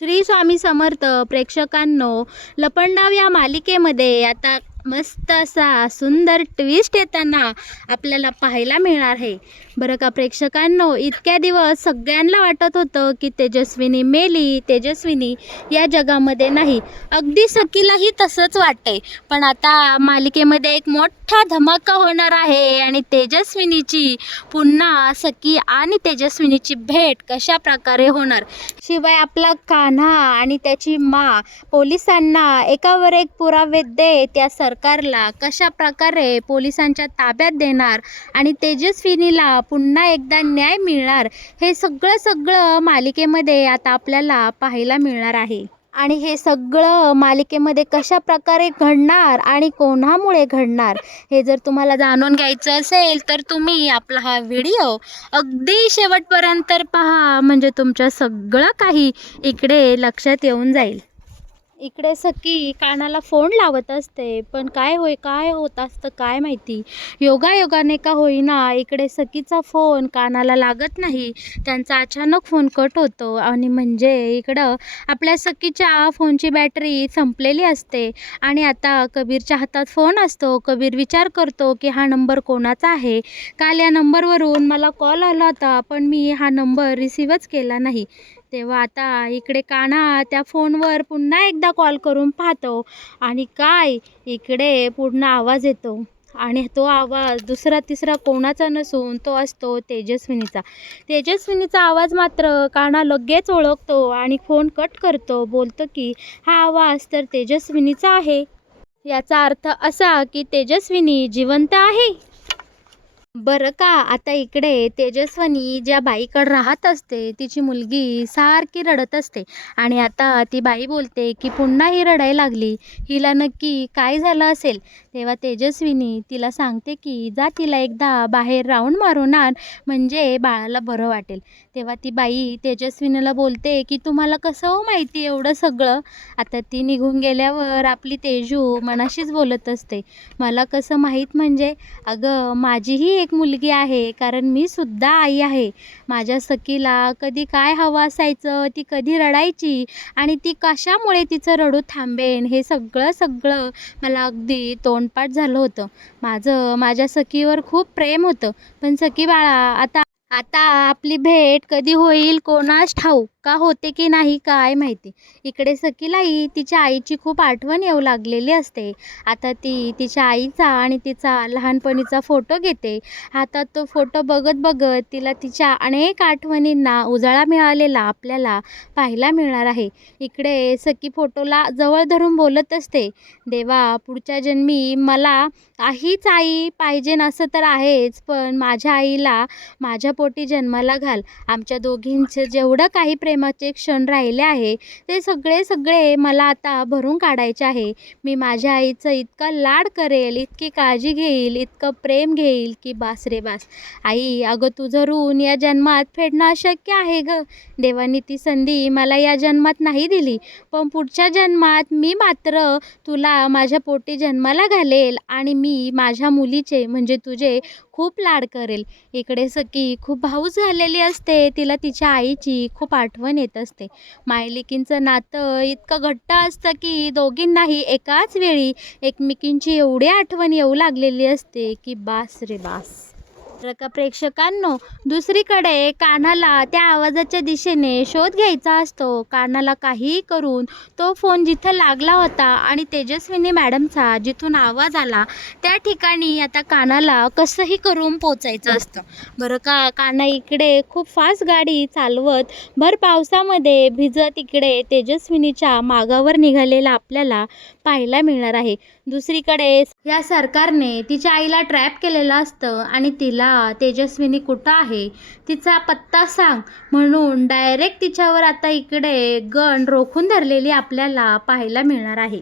श्री स्वामी समर्थ प्रेक्षकांनो, लपंडाव या मालिकेमध्ये आता मस्त असा सुंदर ट्विस्ट येताना आपल्याला पाहायला मिळणार आहे बरं का प्रेक्षकांनो. इतक्या दिवस सगळ्यांना वाटत होतं की तेजस्विनी मेली, तेजस्विनी या जगामध्ये नाही. अगदी सखीलाही तसंच वाटतंय. पण आता मालिकेमध्ये एक मोठा धमाका होणार आहे आणि तेजस्विनीची पुन्हा सखी आणि तेजस्विनीची भेट कशा प्रकारे होणार, शिवाय आपला कान्हा आणि त्याची माँ पोलिसांना एकावर एक पुरावे देत त्या सरकारला कशा प्रकारे पोलिसांच्या ताब्यात देणार आणि तेजस्विनीला पुन्हा एकदा न्याय मिळणार, हे सगळं मालिकेमध्ये आता आपल्याला पाहायला मिळणार आहे. आणि हे सगळं मालिकेमध्ये कशा प्रकारे घडणार आणि कोणामुळे घडणार, हे जर तुम्हाला जाणून घ्यायचं असेल तर तुम्ही आपला हा व्हिडिओ अगदी शेवटपर्यंत पहा, म्हणजे तुमच्या सगळं काही इकडे लक्षात येऊन जाईल. इकडे सखी कानाला फोन लावत असते, पण काय होत असतं काय माहिती. योगायोगाने का होईना इकडे सखीचा फोन कानाला लागत नाही. त्यांचा अचानक फोन कट होतो आणि म्हणजे इकडं आपल्या सखीच्या फोनची बॅटरी संपलेली असते आणि आता कबीरच्या हातात फोन असतो. कबीर विचार करतो की हा नंबर कोणाचा आहे. काल या नंबरवरून मला कॉल आला होता, पण मी हा नंबर रिसीवच केला नाही. तेव्हा आता इकडे कान्हा त्या फोनवर पुन्हा एकदा कॉल करून पाहतो आणि काय इकडे पूर्ण आवाज येतो आणि तो आवाज दुसरा तिसरा कोणाचा नसून तो असतो तेजस्विनीचा. तेजस्विनीचा आवाज मात्र कान्हा लगेच ओळखतो आणि फोन कट करतो. बोलतो की हा आवाज तर तेजस्विनीचा आहे. याचा अर्थ असा की तेजस्विनी जिवंत आहे. बरं का, आता इकडे तेजस्विनी ज्या बाईकडे राहत असते तिची मुलगी सारखी रडत असते आणि आता ती बाई बोलते की पुन्हा ही रडायला लागली, हिला नक्की काय झालं असेल. तेव्हा तेजस्विनी तिला सांगते की जा तिला एकदा बाहेर राऊंड मारून आण, म्हणजे बाळाला बरं वाटेल. तेव्हा ती बाई तेजस्विनीला बोलते की तुम्हाला कसं हो माहिती एवढं सगळं. आता ती निघून गेल्यावर आपली तेजू मनाशीच बोलत असते, मला कसं माहीत म्हणजे, अगं माझीही एक मुलगी आहे, कारण मी सुद्धा आई आहे. माझ्या सखीला कधी काय हवं असायचं, ती कधी रडायची आणि ती कशामुळे तिचं रडू थांबेन, हे सगळं मला अगदी तोंडपाठ झालं होतं. माझं माझ्या सखीवर खूप प्रेम होतं. पण सखी बाळा, आता आता आपली भेट कधी होईल कोणास ठाऊक, का होते की नाही काय माहिती. इकडे सखीलाही तिच्या आईची खूप आठवण येऊ लागलेली असते. आता ती तिच्या आईचा आणि तिचा लहानपणीचा फोटो घेते. हातात तो फोटो बघत तिला तिच्या अनेक आठवणींना उजाळा मिळालेला आपल्याला पाहायला मिळणार आहे. इकडे सखी फोटोला जवळ धरून बोलत असते, देवा पुढच्या जन्मी मला हीच आई पाहिजे असं तर आहेच, पण माझ्या आईला माझ्या पोटी जन्माला घाल. आमच्या दोघींचे जेवढं काही प्रेमाचे क्षण राहिले आहे ते सगळे मला आता भरून काढायचे आहे. मी माझ्या आईचं इतका लाड करेल, इतकी काळजी घेईल, इतकं प्रेम घेईल की बास रे बास. आई अगं तुझं ऋण या जन्मात फेडणं अशक्य आहे गं. देवाने ती संधी मला या जन्मात नाही दिली, पण पुढच्या जन्मात मी मात्र तुला माझ्या पोटी जन्माला घालेल आणि मी माझ्या मुलीचे म्हणजे तुझे खूप लाड करेल. इकडे सखी खूप भावूक झालेली असते. तिला तिच्या आईची खूप आठवण येत असते. मायलेकींचं नातं इतकं घट्ट असतं की दोघींनाही एकाच वेळी एकमेकींची एवढी आठवण येऊ लागलेली असते की बास रे बास. तर का प्रेक्षकांनो, दुसरीकडे कान्हाला त्या आवाजाच्या दिशेने शोध घ्यायचा असतो. कान्हाला काहीही करून तो फोन जिथं लागला होता आणि तेजस्विनी मॅडमचा जिथून आवाज आला त्या ठिकाणी आता कान्हाला कसंही करून पोचायचं असतं. बरं का, कान्हा इकडे खूप फास्ट गाडी चालवत भर पावसामध्ये भिजत इकडे तेजस्विनीच्या मागावर निघालेला आपल्याला पाहायला मिळणार आहे. दुसरीकडे या सरकारने तिच्या आईला ट्रॅप केलेलं असतं आणि तिला तेजस्विनी कुठं आहे तिचा पत्ता सांग म्हणून डायरेक्ट तिच्यावर आता इकडे गन रोखून धरलेली आपल्याला पाहायला मिळणार आहे.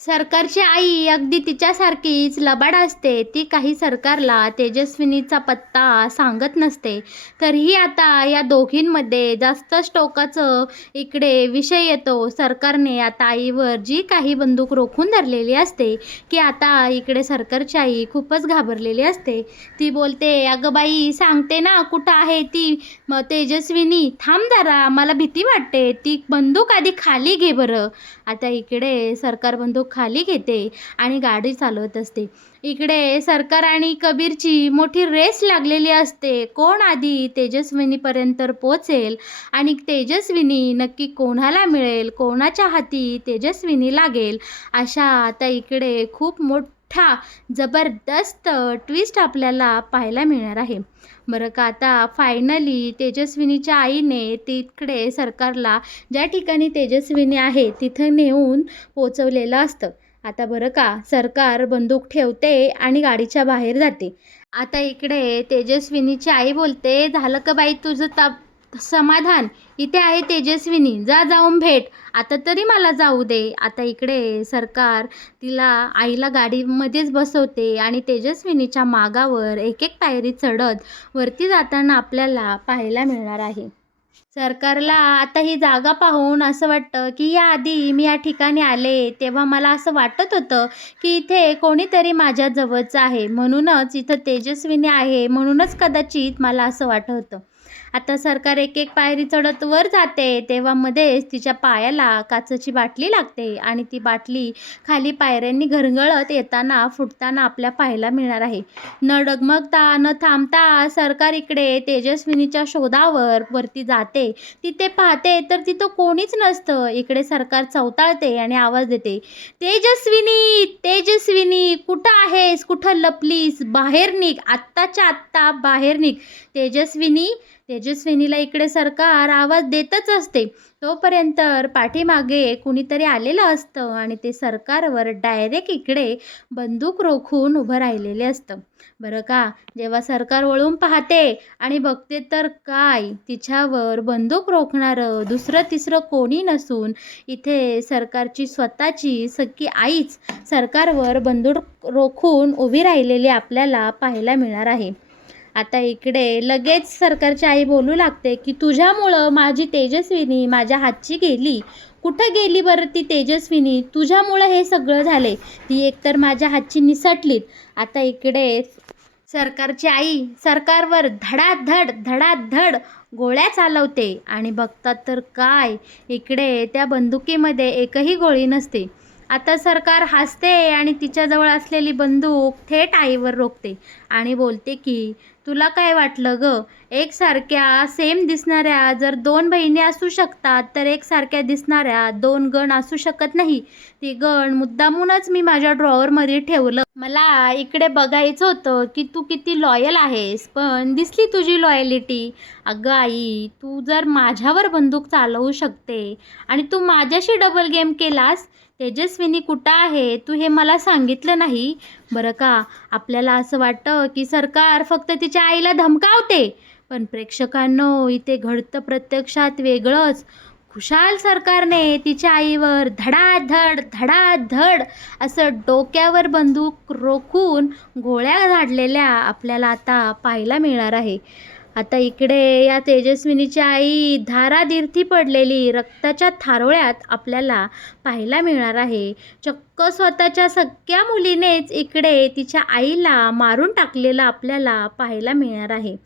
सरकारची आई अगदी तिच्यासारखीच लबाड असते. ती काही सरकारला तेजस्विनीचा पत्ता सांगत नसते. तरीही आता या दोघींमध्ये जास्तच टोकाचं इकडे विषय येतो. सरकारने आता आईवर जी काही बंदूक रोखून धरलेली असते, की आता इकडे सरकारची आई खूपच घाबरलेली असते. ती बोलते, "अगं बाई, सांगते ना कुठं आहे ती तेजस्विनी? थांब जरा, मला भीती वाटते. ती बंदूक आधी खाली घे बरं." आता इकडे सरकार बंदूक खाली घेते आणि गाडी चालवत असते. इकडे सरकार आणि कबीरची मोठी रेस लागलेली असते. कोण आधी तेजस्विनीपर्यंत पोहोचेल आणि तेजस्विनी नक्की कोणाला मिळेल, कोणाच्या हाती तेजस्विनी लागेल, अशा आता इकडे खूप मोठा जबरदस्त ट्विस्ट आपल्याला पाहायला मिळणार आहे. बरं का, आता फायनली तेजस्विनीच्या आईने तिकडे सरकारला ज्या ठिकाणी तेजस्विनी आहे तिथं नेऊन पोचवलेलं असतं. आता बरं का, सरकार बंदूक ठेवते आणि गाडीच्या बाहेर जाते. आता इकडे तेजस्विनीची आई बोलते, "झालं का बाई तुझं समाधान? इथे आहे तेजस्विनी, जा जाऊन भेट. आता तरी मला जाऊ दे." आता इकडे सरकार तिला आईला गाडीमध्येच बसवते आणि तेजस्विनीच्या मागावर एक एक पायरी चढत वरती जाताना आपल्याला पाहायला मिळणार आहे. सरकारला आता ही जागा पाहून असं वाटतं, की याआधी मी या ठिकाणी आले तेव्हा मला असं वाटत होतं, की इथे कोणीतरी माझ्या जवळचं आहे. म्हणूनच इथं तेजस्विनी आहे, म्हणूनच कदाचित मला असं वाटत होतं. आता सरकार एक एक पायरी चढत वर जाते तेव्हा मध्येच तिच्या पायाला काचेची बाटली लागते आणि ती बाटली खाली पायऱ्यांनी घरंगळत येताना फुटताना आपल्या पाहायला मिळणार आहे. न डगमगता न थांबता सरकार इकडे तेजस्विनीच्या शोधावर वरती जाते. तिथे पाहते तर तिथं कोणीच नसतं. इकडे सरकार चवताळते आणि आवाज देते, "तेजस्विनी, तेजस्विनी, कुठं आहेस? कुठं लपलीस? बाहेर निघ, आत्ताच्या आत्ता बाहेर निघ." तेजस्विनीला इकडे सरकार आवाज देतच असते. तोपर्यंत पाठीमागे कुणीतरी आलेलं असतं आणि ते सरकारवर डायरेक्ट इकडे बंदूक रोखून उभं राहिलेले असतं. बरं का, जेव्हा सरकार वळून पाहते आणि बघते तर काय, तिच्यावर बंदूक रोखणारं दुसरं तिसरं कोणी नसून इथे सरकारची स्वतःची सख्खी आईच सरकारवर बंदूक रोखून उभी राहिलेली आपल्याला पाहायला मिळणार आहे. आता इकडे लगेच सरकारची आई बोलू लागते, की "तुझ्यामुळं माझी तेजस्विनी माझ्या हातची गेली. कुठं गेली बरं ती तेजस्विनी? तुझ्यामुळं हे सगळं झाले. ती एकतर माझ्या हातची निसटलीत." आता इकडे सरकारची आई सरकारवर धडाधड धडाधड गोळ्या चालवते आणि बघतात तर काय, इकडे त्या बंदुकीमध्ये एकही गोळी नसते. आता सरकार हसते आणि तिच्याजवळ असलेली बंदूक थेट आईवर रोखते आणि बोलते, की "तुला काय वाटलं गं? एकसारख्या सेम दिसणाऱ्या जर दोन बहिणी असू शकतात, तर एकसारख्या दिसणाऱ्या दोन गण असू शकत नाही. ती गण मुद्दामूनच मी माझ्या ड्रॉवरमध्ये ठेवलं. मला इकडे बघायचं होतं, की तू किती लॉयल आहेस, पण दिसली तुझी लॉयलिटी. अगं आई, तू जर माझ्यावर बंदूक चालवू शकते आणि तू माझ्याशी डबल गेम केलास. तेजस्विनी कुठं आहे? तू हे मला सांगितलं नाही." बरं का, आपल्याला असं वाटतं, की सरकार फक्त तिच्या आईला धमकावते. पण प्रेक्षकांनो, इथे घडतं प्रत्यक्षात वेगळंच. खुशाल सरकारने तिच्या आईवर धडाधड धडाधड असं डोक्यावर बंदूक रोखून गोळ्या झाडलेल्या आपल्याला आता पाहायला मिळणार आहे. आता इकडे या तेजस्विनीची आई धारातीर्थी पडलेली रक्ताच्या थारोळ्यात आपल्याला पाहायला मिळणार आहे. चक्क स्वतःच्या सख्ख्या मुलीनेच इकडे तिच्या आईला मारून टाकलेलं आपल्याला पाहायला मिळणार आहे.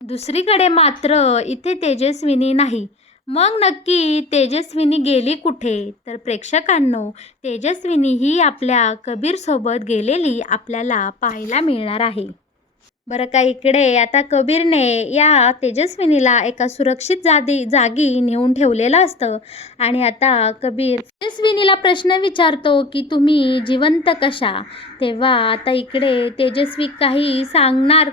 दुसरीकडे मात्र इथे तेजस्विनी नाही. मग नक्की तेजस्विनी गेली कुठे? तर प्रेक्षकांनो, तेजस्विनी ही आपल्या कबीरसोबत गेलेली आपल्याला पाहायला मिळणार आहे. बरं का, इकडे आता कबीरने या तेजस्विनीला एका सुरक्षित जागी नेऊन ठेवलेलं असतं आणि आता कबीर तेजस्विनीला प्रश्न विचारतो, की "तुम्ही जिवंत कशा?" तेव्हा आता इकडे तेजस्वी काही सांगणार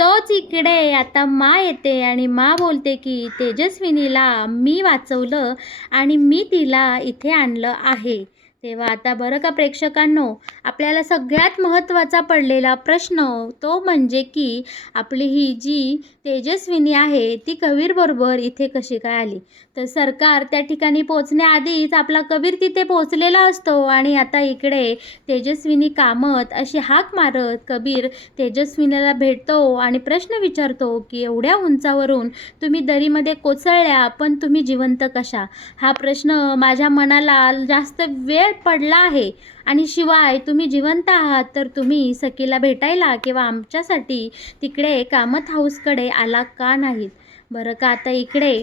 तोच इकडे आता मा येते आणि मा बोलते, की "तेजस्विनीला मी वाचवलं आणि मी तिला इथे आणलं आहे. तेव्हा आता बरं का प्रेक्षकांनो, आपल्याला सगळ्यात महत्त्वाचा पडलेला प्रश्न तो म्हणजे की आपली ही जी तेजस्विनी आहे ती कबीरबरोबर इथे कशी काय आली. तर सरकार त्या ठिकाणी पोहोचण्याआधीच आपला कबीर तिथे पोहोचलेला असतो आणि आता इकडे तेजस्विनी कामत अशी हाक मारत कबीर तेजस्विनीला भेटतो आणि प्रश्न विचारतो की एवढ्या उंचावरून तुम्ही दरीमध्ये कोसळल्या पण तुम्ही जिवंत कशा. हा प्रश्न माझ्या मनाला जास्त वेळ पडला आहे आणि शिवाय तुम्ही जिवंत आहात तर तुम्ही सखीला भेटायला किंवा आमच्यासाठी तिकडे कामत हाऊसकडे आला का नाहीत. बरं का आता इकडे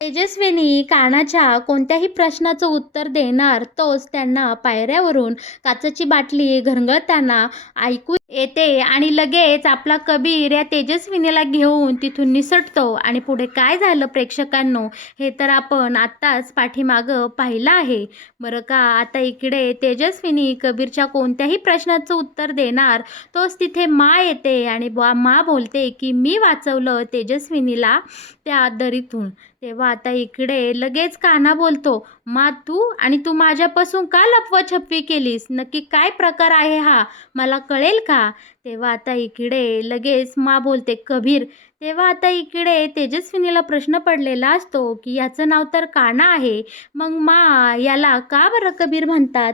तेजस्विनी कानाच्या कोणत्याही प्रश्नाचं उत्तर देणार तोच त्यांना पायऱ्यावरून काचेची बाटली घरंगळताना ऐकू येते आणि लगेच आपला कबीर या तेजस्विनीला घेऊन तिथून निसटतो. आणि पुढे काय झालं प्रेक्षकांनो हे तर आपण आत्ताच पाठीमागं पाहिलं आहे. बरं का आता इकडे तेजस्विनी कबीरच्या कोणत्याही प्रश्नाचं उत्तर देणार तोच तिथे मा येते आणि मा बोलते की मी वाचवलं तेजस्विनीला त्या दरीतून. तेव्हा आता इकडे लगेच कान्हा बोलतो, मा तू माझ्यापासून का लपवाछपवी केलीस? नक्की काय प्रकार आहे हा, मला कळेल का? तेव्हा आता इकडे लगेच मा बोलते कबीर. तेव्हा आता इकडे तेजस्विनीला प्रश्न पडलेला असतो की याचं नाव तर कान्हा आहे, मग मा याला का बरं कबीर म्हणतात?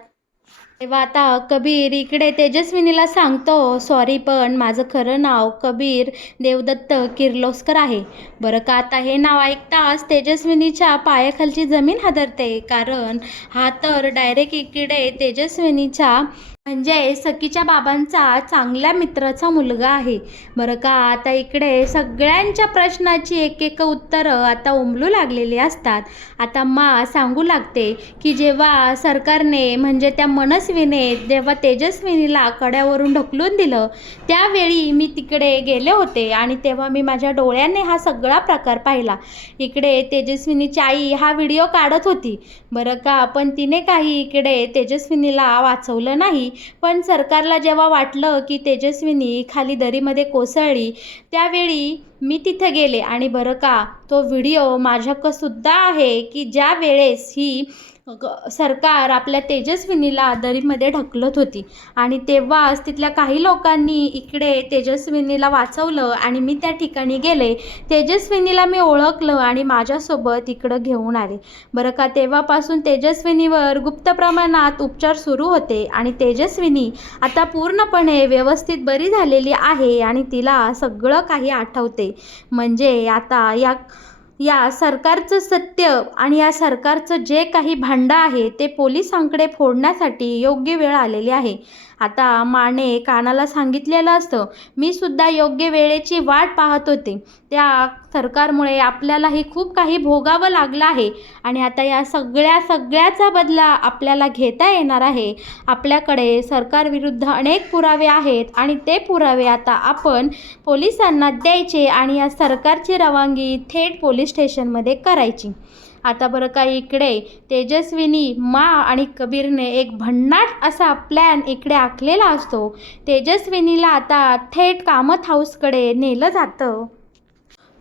तेव्हा आता कबीर इकडे तेजस्विनीला सांगतो, सॉरी पण माझं खरं नाव कबीर देवदत्त किर्लोस्कर आहे. बरं का आता हे नाव ऐकताच तेजस्विनीच्या पायाखालची जमीन हादरते, कारण हा तर डायरेक्ट इकडे तेजस्विनीच्या म्हणजे सखीच्या बाबांचा चांगल्या मित्राचा मुलगा आहे. बरं का आता इकडे सगळ्यांच्या प्रश्नाची एक एक उत्तरं आता उमलू लागलेली असतात. आता मा सांगू लागते की जेव्हा सरकारने म्हणजे त्या मनस्वीने जेव्हा तेजस्विनीला कड्यावरून ढकलून दिलं त्यावेळी मी तिकडे गेले होते आणि तेव्हा मी माझ्या डोळ्याने हा सगळा प्रकार पाहिला. इकडे तेजस्विनीची आई हा व्हिडिओ काढत होती. बरं का पण तिने काही इकडे तेजस्विनीला वाचवलं नाही. पण सरकारला जेव्हा वाटलं की तेजस्विनी खाली दरीमध्ये कोसळली त्यावेळी मी तिथे गेले आणि बरं का तो व्हिडिओ माझ्याकडंसुद्धा आहे की ज्या वेळेस ही सरकार आपल्या तेजस्विनीला दरीमध्ये ढकलत होती आणि तेव्हाच तिथल्या काही लोकांनी इकडे तेजस्विनीला वाचवलं आणि मी त्या ठिकाणी गेले. तेजस्विनीला मी ओळखलं आणि माझ्यासोबत इकडं घेऊन आले. बरं का तेव्हापासून तेजस्विनीवर गुप्त प्रमाणात उपचार सुरू होते आणि तेजस्विनी आता पूर्णपणे व्यवस्थित बरी झालेली आहे आणि तिला सगळं काही आठवते. म्हणजे आता या सरकारचं सत्य आणि या सरकारचं जे काही भांडं आहे ते पोलिसांकडे फोडण्यासाठी योग्य वेळ आलेली आहे. आता माने कानाला सांगितलेलं असतं, मी सुद्धा योग्य वेळेची वाट पाहत होते. त्या सरकारमुळे आपल्यालाही खूप काही भोगावं लागलं आहे आणि आता या सगळ्याचा बदला आपल्याला घेता येणार आहे. आपल्याकडे सरकारविरुद्ध अनेक पुरावे आहेत आणि ते पुरावे आता आपण पोलिसांना द्यायचे आणि या सरकारची रवानगी थेट पोलीस स्टेशनमध्ये करायची. आता बरं का इकडे तेजस्विनी मा आणि कबीरने एक भन्नाट असा प्लॅन इकडे आखलेला असतो. तेजस्विनीला आता थेट कामत हाऊसकडे नेलं जातं.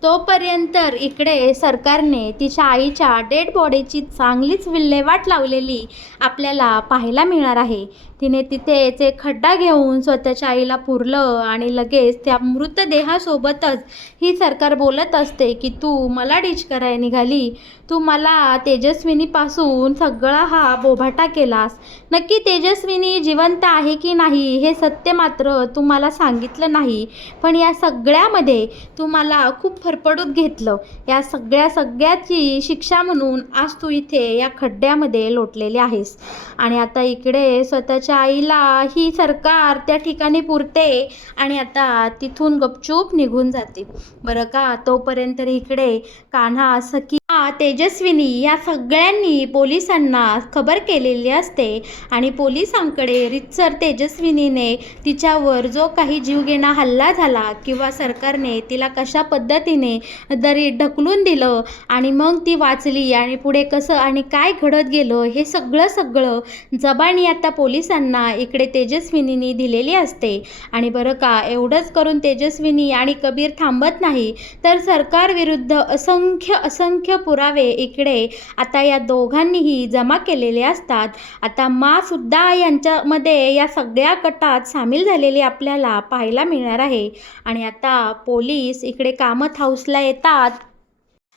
तोपर्यंत इकडे सरकारने तिच्या आईच्या डेड बॉडीची चांगलीच विल्हेवाट लावलेली आपल्याला पाहायला मिळणार आहे. तिने तिथेच एक खड्डा घेऊन स्वतःच्या आईला पुरलं आणि लगेच त्या मृतदेहासोबतच ही सरकार बोलत असते की तू मला डिच करायला निघाली, तू मला तेजस्विनीपासून सगळा हा बोभाटा केलास. नक्की तेजस्विनी जिवंत आहे की नाही हे सत्य मात्र तू मला सांगितलं नाही, पण या सगळ्यामध्ये तू मला खूप फरफडून घेतलं. या सगळ्याची शिक्षा म्हणून आज तू इथे या खड्ड्यामध्ये लोटलेली आहेस. आणि आता इकडे स्वतःच्या आईला ही सरकार त्या ठिकाणी पुरते आणि आता तिथून गपचूप निघून जाते. बरं का तोपर्यंत इकडे कान्हा, सखी, तेजस्विनी या सगळ्यांनी पोलिसांना खबर केलेली असते आणि पोलिसांकडे रितसर तेजस्विनीने तिच्यावर जो काही जीवघेणा हल्ला झाला किंवा सरकारने तिला कशा पद्धतीने दरी ढकलून दिलं आणि मग ती वाचली आणि पुढे कसं आणि काय घडत गेलं हे सगळं जबानी आता पोलिसांना इकडे तेजस्विनीने दिलेली असते. आणि बरं का एवढंच करून तेजस्विनी आणि कबीर थांबत नाही तर सरकारविरुद्ध असंख्य पुरावे इकडे आता या दोघांनीही जमा केलेले असतात. आता माँसुद्धा यांच्यामध्ये या सगळ्या गटात सामील झालेली आपल्याला पाहायला मिळणार आहे. आणि आता पोलीस इकडे कामत हाऊसला येतात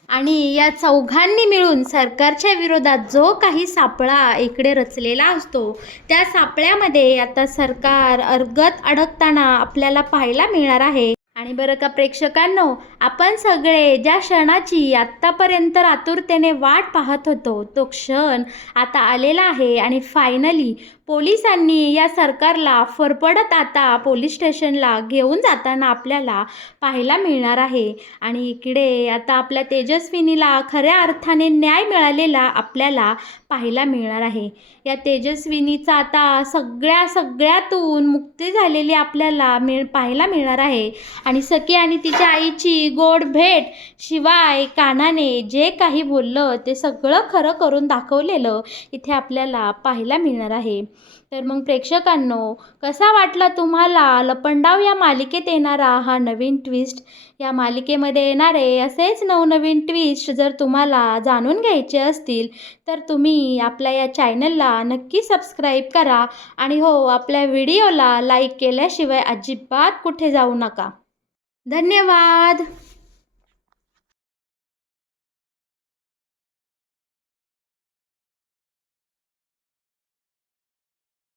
आणि या चौघांनी मिळून सरकारच्या विरोधात जो काही सापळा इकडे रचलेला असतो, त्या सापळ्यामध्ये आता सरकार अडकताना आपल्याला पाहायला मिळणार आहे. आणि बरं का प्रेक्षकांनो, आपण सगळे ज्या क्षणाची आत्तापर्यंत आतुरतेने वाट पाहत होतो, तो क्षण आता आलेला आहे. आणि फायनली पोलिसांनी या सरकारला फरफडत आता पोलीस स्टेशनला घेऊन जाताना आपल्याला पाहायला मिळणार आहे. आणि इकडे आता आपल्या तेजस्विनीला खऱ्या अर्थाने न्याय मिळालेला आपल्याला पाहायला मिळणार आहे. या तेजस्विनीचा आता सगळ्यातून मुक्ती झालेली आपल्याला पाहायला मिळणार आहे. आणि सखी आणि तिच्या आईची गोड भेट, शिवाय कानाने जे काही बोललं ते सगळं खरं करून दाखवलेलं इथे आपल्याला पाहायला मिळणार आहे. तर मग प्रेक्षकांनो, कसा वाटला तुम्हाला लपंडाव या मालिकेत येणारा हा नवीन ट्विस्ट? या मालिकेमध्ये येणारे असेच नवनवीन ट्विस्ट जर तुम्हाला जाणून घ्यायचे असतील तर तुम्ही आपल्या या चॅनलला नक्की सबस्क्राईब करा. आणि हो, आपल्या व्हिडिओला लाईक केल्याशिवाय अजिबात कुठे जाऊ नका. धन्यवाद.